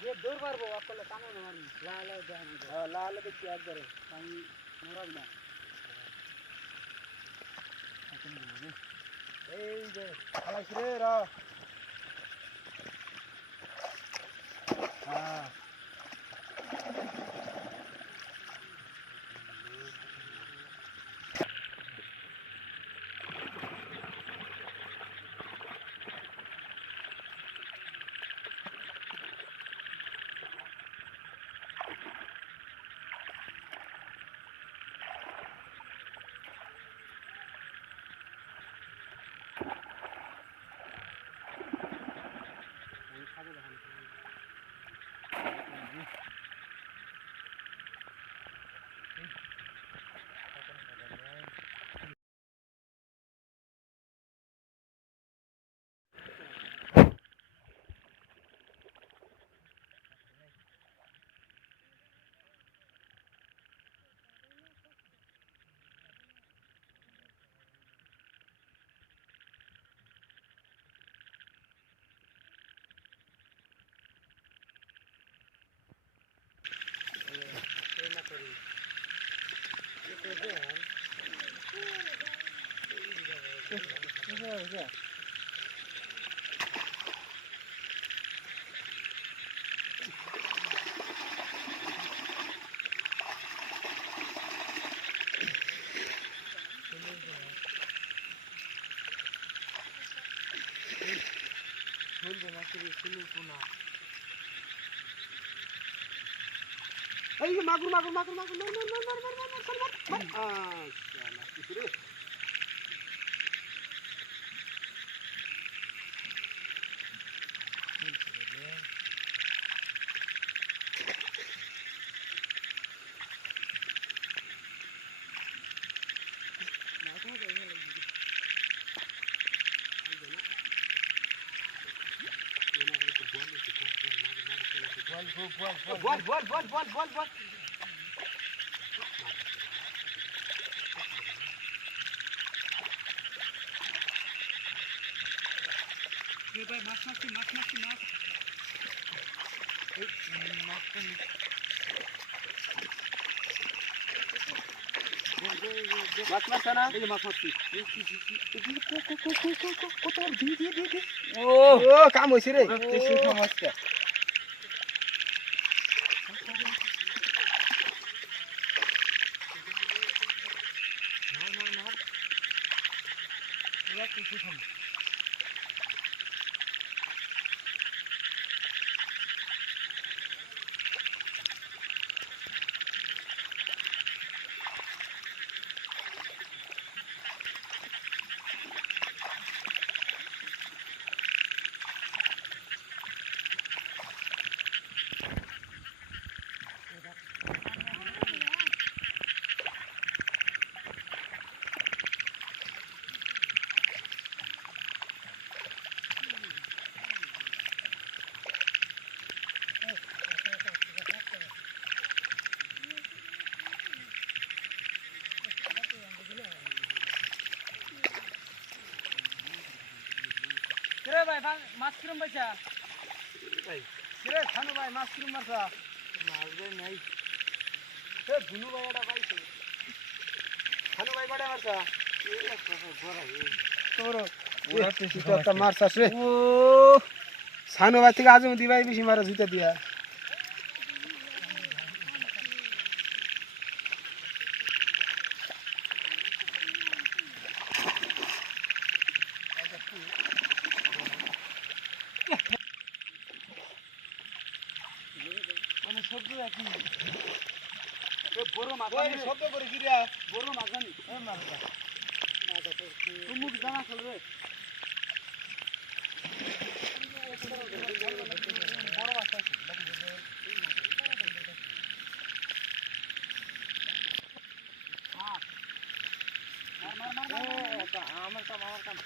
যে দৌড় মারবো আসলে কামড় মারবো লাল লাল দেখছি একবারে আমি নরম না এই যে রে রা হ্যাঁ এই যে মাগুর মাগুর মাগুর মাগুর মার মার মার মার মার মার মার আচ্ছা না কি রে বল ভাই মাছ মারছি মাছ মারছি মাছ মাছ মারছে না এই যে মাছ মারছি ও কাম হয়েছে রে মাছটা রে ভাই মাছ কিরম পাইছা ভাই রে খানু ভাই মাছ কিরম মারছা মাছ ভাই নাই এ বুনু ভাই এটা পাইছে খানু ভাই বড় মারছা তোর ওরা তো মারছাস রে ও সানু ভাই থেকে আজম দি ভাই বেশি মারা জুতা দিয়া শব্দ একই বড় মাছ শব্দ করে কি রে বড় মাছ জানি মুখ জানা চলবে বড় মাছ আছে আমার কাম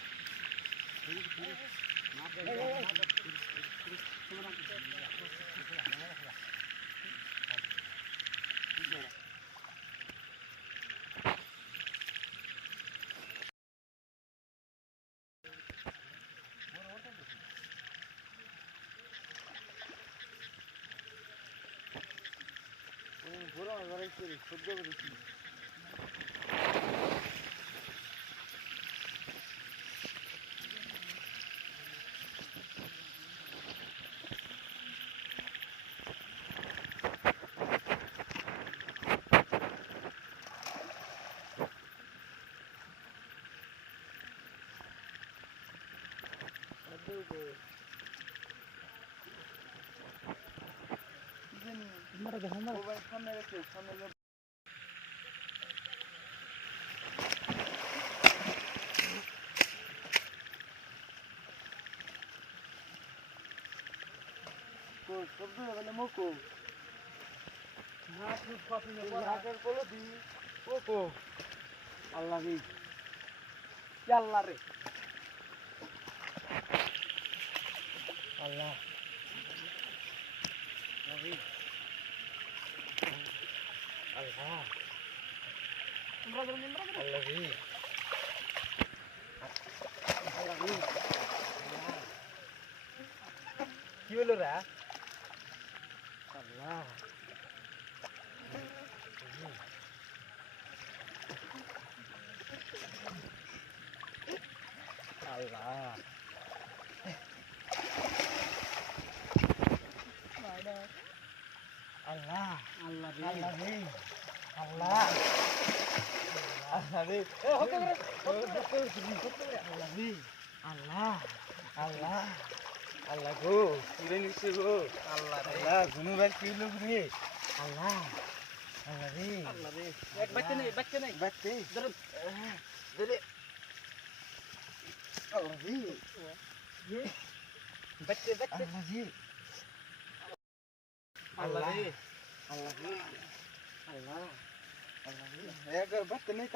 এবারে কি সহ্য করেছি সামনে রেখে সামনে শব্দ মানে মোকো না ফুট কপি নে আগের বলো দি ওকো আল্লাহ রে কি আল্লাহ রে আল্লাহ নবী আল্লাহ আল্লাহ রে আল্লাহ রে কি হলো রে আল্লাহ আল্লাহ আল্লাহ আল্লাহ রে আল্লাহ রে আল্লাহ আল্লাহ রে আল্লাহ রে আল্লাহ আল্লাহ আল্লাহ গো কিরে নিছে গো আল্লাহ রে আল্লাহ গুনু ভাই কি লোক রে আল্লাহ আল্লাহ রে এক বাচ্চা নেই বাচ্চা ধরো ধরে আল্লাহ রে ये बच्चे अल्लाह जी अल्लाह रे अल्लाह रे अल्लाह अल्लाह रे एक बच्चे नहीं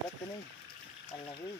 बच्चे नहीं अल्लाह रे